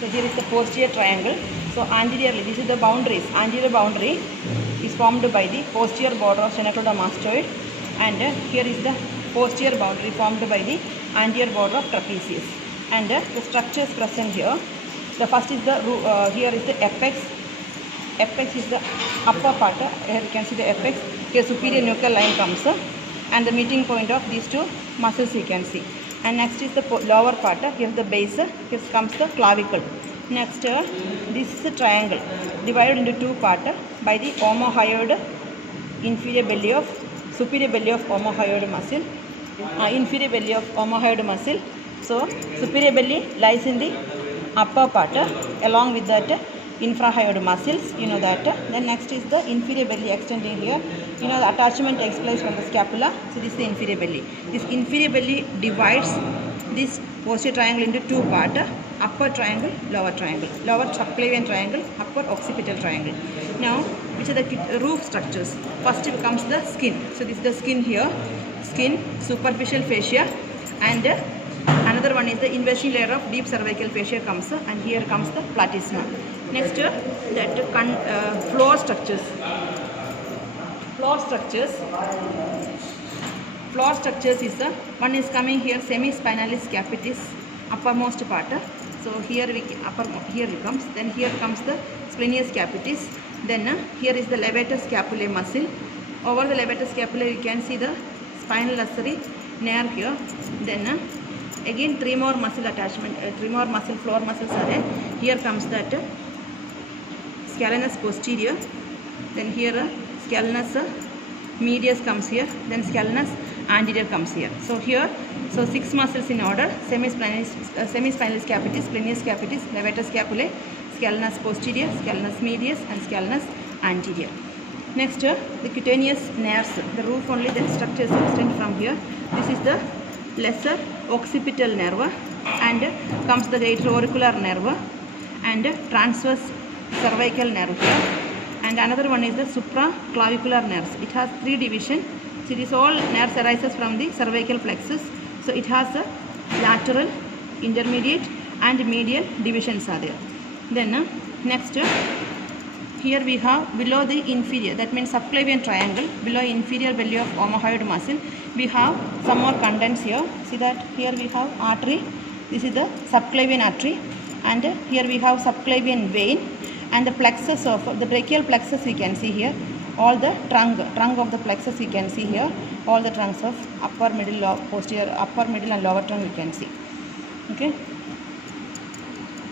So here is the posterior triangle. So anteriorly, this is the boundaries. Anterior boundary is formed by the posterior border of sternocleidomastoid, and here is the posterior boundary formed by the anterior border of trapezius. And the structures present here. The first is the here is the apex. Apex is the upper part. Here you can see the apex. Here superior nuchal line comes, and the meeting point of these two muscles you can see. And next is the lower part. Here is the base. Here comes the clavicle. Next, this is the triangle divided into two parts by the omohyoid inferior belly of superior belly of omohyoid muscle, inferior belly of omohyoid muscle. So superior belly lies in the upper part along with that infrahyoid muscles, you know that. Then next is the inferior belly extending here. You know the attachment takes place from the scapula. So this is the inferior belly. This inferior belly divides this posterior triangle into two parts: upper triangle, lower triangle, lower subclavian triangle, upper occipital triangle. Now, which are the roof structures? First comes the skin. So this is the skin here, skin, superficial fascia, and another one is the investing layer of deep cervical fascia comes, and here comes the platysma. Next, that floor structures. Floor structures is one is coming here, semispinalis capitis, uppermost part. So here it comes. Then here comes the splenius capitis. Then here is the levator scapulae muscle. Over the levator scapulae you can see the spinal accessory nerve here. Then again three more muscle attachment, floor muscles are there. Here comes that scalenus posterior. Then here scalenus medius comes here. Then scalenus anterior comes here. So here, so 6 muscles in order: semispinalis capitis, splenius capitis, levator scapulae, scalenus posterior, scalenus medius, and scalenus anterior. Next, the cutaneous nerves. The roof only, the structures extend from here. This is the lesser occipital nerve, and comes the retroauricular nerve, and transverse cervical nerve here. And another one is the supraclavicular nerves. It has 3 divisions. So this all nerves arises from the cervical plexus. So it has a lateral, intermediate, and medial divisions are there. Then next, here we have below the inferior, that means subclavian triangle, below inferior belly of omohyoid muscle, we have some more contents here. See that here we have artery. This is the subclavian artery, and here we have subclavian vein, and the plexus of the brachial plexus we can see here. All the trunk of the plexus we can see here. All the trunks of upper, middle, posterior, upper, middle, and lower trunk we can see. Okay.